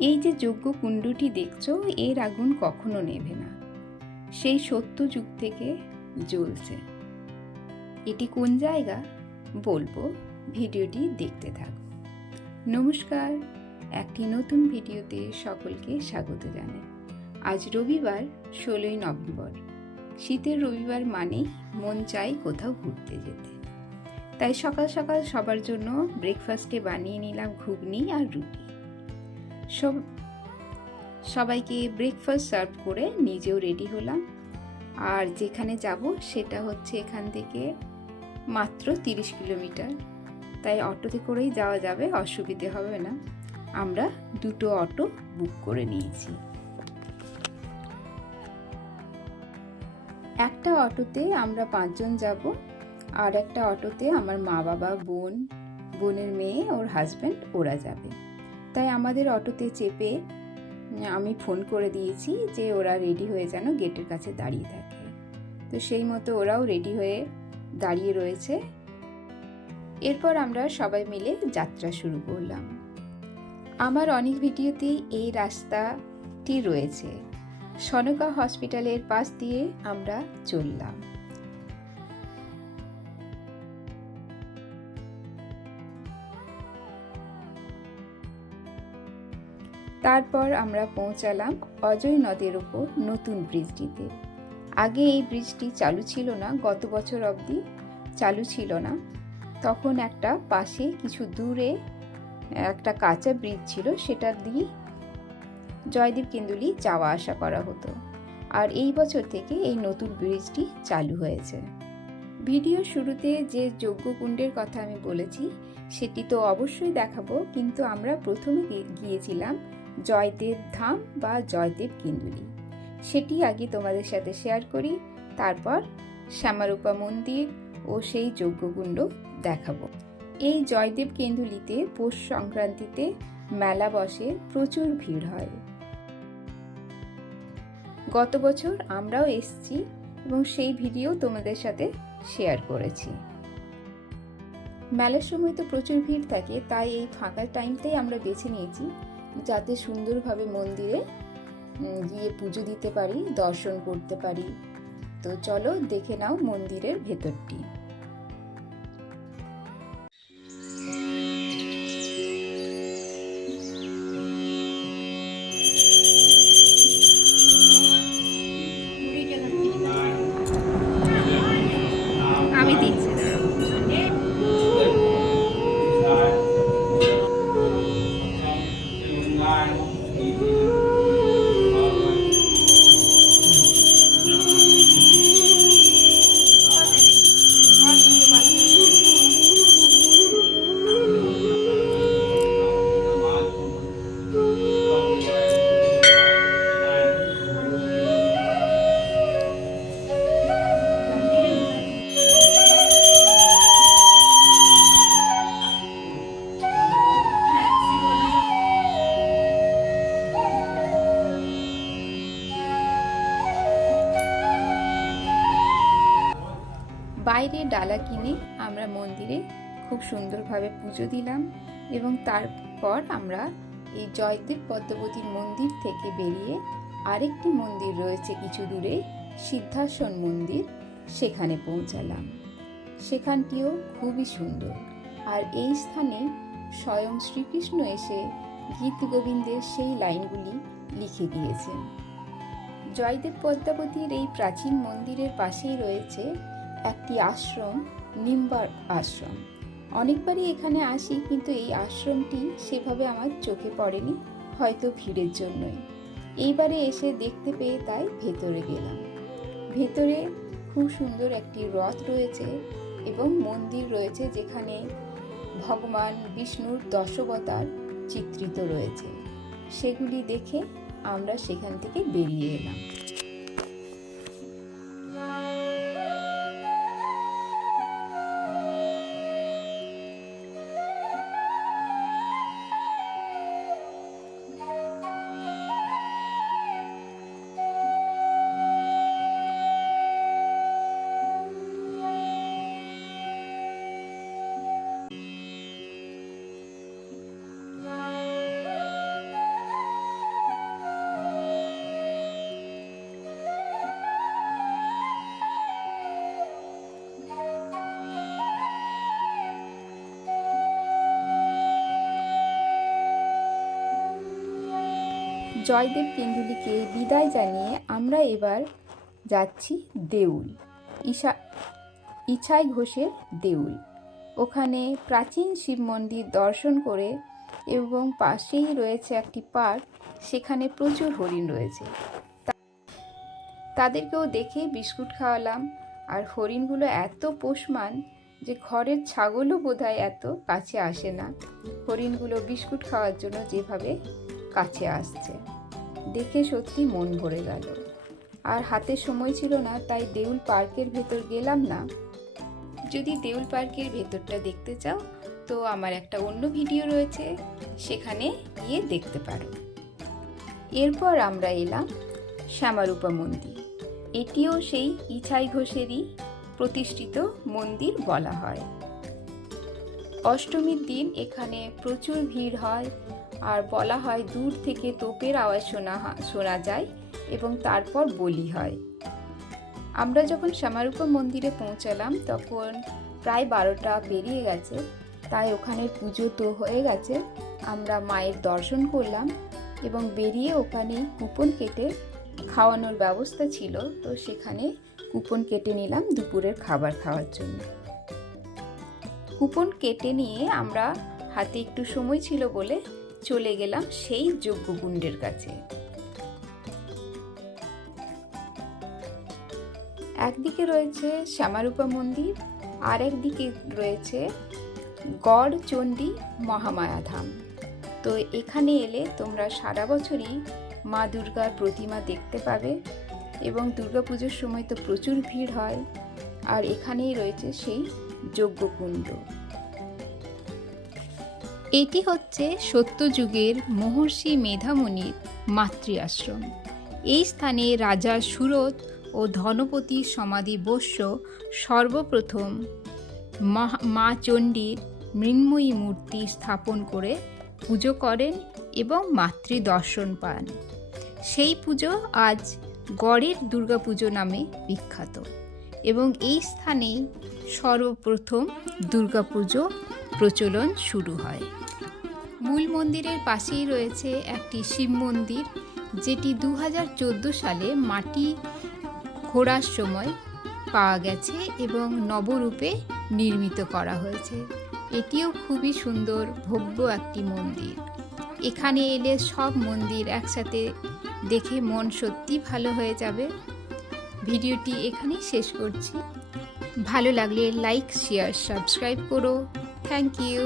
এই যে যজ্ঞ কুণ্ডটি দেখছ, এর আগুন কখনো নেবে না। সেই সত্য যুগ থেকে জ্বলছে। এটি কোন জায়গা? বলব, ভিডিওটি দেখতে থাকো। নমস্কার, একটি নতুন ভিডিওতে সকলকে স্বাগত জানাই। আজ রবিবার, ষোলোই নভেম্বর। শীতের রবিবার মানেই মন চাই কোথাও ঘুরতে যেতে। তাই সকাল সকাল সবার জন্য ব্রেকফাস্টে বানিয়ে নিলাম ঘুগনি আর রুটি। সবাইকে ব্রেকফাস্ট সার্ভ করে নিজেও রেডি হলাম। আর যেখানে যাব সেটা হচ্ছে এখান থেকে মাত্র তিরিশ কিলোমিটার। তাই অটোতে করেই যাওয়া যাবে, অসুবিধে হবে না। আমরা দুটো অটো বুক করে নিয়েছি। একটা অটোতে আমরা পাঁচজন যাব, আর একটা অটোতে আমার মা বাবা বোন, বোনের মেয়ে, ওর হাজব্যান্ড ওরা যাবে। তাই আমাদের অটোতে চেপে, আমি ফোন করে দিয়েছি যে ওরা রেডি হয়ে যেন গেটের কাছে দাঁড়িয়ে থাকে। তো সেই মতো ওরাও রেডি হয়ে দাঁড়িয়ে রয়েছে। এরপর আমরা সবাই মিলে যাত্রা শুরু করলাম। আমার অনেক ভিডিওতেই এই রাস্তাটি রয়েছে। সনকা হসপিটালের পাশ দিয়ে আমরা চললাম। তারপর আমরা পৌঁছালাম অজয় নদের ওপর নতুন ব্রিজটিতে। আগে এই ব্রিজটি চালু ছিল না, গত বছর অবধি চালু ছিল না। তখন একটা পাশে কিছু দূরে একটা কাঁচা ব্রিজ ছিল, সেটা দিয়ে জয়দেব কেন্দুলি যাওয়া আসা করা হতো। আর এই বছর থেকে এই নতুন ব্রিজটি চালু হয়েছে। ভিডিও শুরুতে যে যজ্ঞকুণ্ডের কথা আমি বলেছি, সেটি তো অবশ্যই দেখাবো, কিন্তু আমরা প্রথমে গিয়েছিলাম জয়দেব ধাম বা জয়দেব কেন্দুলি সেটি আগে তোমাদের সাথে শেয়ার করি, তারপর শ্যামারূপা মন্দির ও সেই যজ্ঞকুণ্ড দেখাবো। এই জয়দেব কেন্দুলিতে পৌষ সংক্রান্তিতে মেলা বসে প্রচুর ভিড় হয়। গত বছর আমরাও এসছি এবং সেই ভিডিও তোমাদের সাথে শেয়ার করেছি। মেলার সময় তো প্রচুর ভিড় থাকে, তাই এই ফাঁকা টাইমটাই আমরা বেছে নিয়েছি। যাতে সুন্দরভাবে মন্দিরে গিয়ে পুজো দিতে পারি, দর্শন করতে পারি। তো চলো দেখে নাও মন্দিরের ভেতরটি। বাইরে ডালা কিনে আমরা মন্দিরে খুব সুন্দরভাবে পুজো দিলাম এবং তারপর আমরা এই জয়দেব পদ্মবতীর মন্দির থেকে বেরিয়ে আরেকটি মন্দির রয়েছে কিছু দূরে, সিদ্ধাসন মন্দির। সেখানে পৌঁছালাম। সেখানটিও খুবই সুন্দর। আর এই স্থানে স্বয়ং শ্রীকৃষ্ণ এসে গীত গোবিন্দের সেই লাইনগুলি লিখে দিয়েছেন। জয়দেব পদ্মাবতীর এই প্রাচীন মন্দিরের পাশেই রয়েছে একটি আশ্রম, নিম্বার আশ্রম। অনেকবারই এখানে আসি, কিন্তু এই আশ্রমটি সেভাবে আমার চোখে পড়েনি, হয়তো ভিড়ের জন্যই। এইবারে এসে দেখতে পেয়ে তাই ভেতরে গেলাম। ভেতরে খুব সুন্দর একটি রথ রয়েছে এবং মন্দির রয়েছে যেখানে ভগবান বিষ্ণুর দশবতার চিত্রিত রয়েছে। সেগুলি দেখে আমরা সেখান থেকে বেরিয়ে এলাম। জয়দেব কেন্দুলিকে বিদায় জানিয়ে আমরা এবার যাচ্ছি দেউল। ঈশা, ইছাই ঘোষের দেউল। ওখানে প্রাচীন শিব মন্দির দর্শন করে এবং পাশেই রয়েছে একটি পার্ক, সেখানে প্রচুর হরিণ রয়েছে। তাদেরকেও দেখে বিস্কুট খাওয়ালাম। আর হরিণগুলো এত পোষমান যে ঘরের ছাগলও বোধহয় এত কাছে আসে না। হরিণগুলো বিস্কুট খাওয়ার জন্য যেভাবে কাছে আসছে। দেখে সত্যি মন ভরে গেল। আর হাতে সময় ছিল না, তাই দেউল পার্কের ভেতর গেলাম না। যদি দেউল পার্কের ভেতরটা দেখতে চাও, তো আমার একটা অন্য ভিডিও রয়েছে, সেখানে গিয়ে দেখতে পারো। এরপর আমরা এলাম শ্যামারূপা মন্দির। এটিও সেই ইছাই ঘোষেরই প্রতিষ্ঠিত মন্দির বলা হয়। অষ্টমীর দিন এখানে প্রচুর ভিড় হয় আর বলা হয়, দূর থেকে তোপের আওয়াজ শোনা শোনা যায় এবং তারপর বলি হয়। আমরা যখন শ্যামারূপা মন্দিরে পৌঁছালাম, তখন প্রায় বারোটা পেরিয়ে গেছে। তাই ওখানে পুজো তো হয়ে গেছে। আমরা মায়ের দর্শন করলাম এবং বেরিয়ে ওখানে কুপন কেটে খাওয়ানোর ব্যবস্থা ছিল। তো সেখানে কুপন কেটে নিলাম দুপুরের খাবার খাওয়ার জন্য। কুপন কেটে নিয়ে আমরা হাতে একটু সময় ছিল বলে চলে গেলাম সেই যজ্ঞকুণ্ডের কাছে। একদিকে রয়েছে শ্যামারূপা মন্দির, আর একদিকে রয়েছে গড় চণ্ডী মহামায়া ধাম। তো এখানে এলে তোমরা সারা বছরই মা দুর্গার প্রতিমা দেখতে পাবে এবং দুর্গাপুজোর সময় তো প্রচুর ভিড় হয়, আর এখানেই রয়েছে সেই যজ্ঞকুণ্ড। এটি হচ্ছে সত্যযুগের মহর্ষি মেধামণির মাতৃ আশ্রম এই স্থানে রাজা সুরত ও ধনপতি সমাধি বস্য সর্বপ্রথম মা চণ্ডীর মৃন্ময়ী মূর্তি স্থাপন করে পুজো করেন এবং মাতৃ দর্শন পান। সেই পুজো আজ গড়ের দুর্গাপুজো নামে বিখ্যাত এবং এই স্থানেই সর্বপ্রথম দুর্গাপুজো প্রচলন শুরু হয়। মূল মন্দিরের পাশেই রয়েছে একটি শিব মন্দির, যেটি দু হাজার চোদ্দ সালে মাটি খোঁড়ার সময় পাওয়া গেছে এবং নবরূপে নির্মিত করা হয়েছে। এটিও খুবই সুন্দর, ভব্য একটি মন্দির। এখানে এলে সব মন্দির একসাথে দেখে মন সত্যি ভালো হয়ে যাবে। ভিডিওটি এখানেই শেষ করছি। ভালো লাগলে লাইক, শেয়ার, সাবস্ক্রাইব করো। Thank you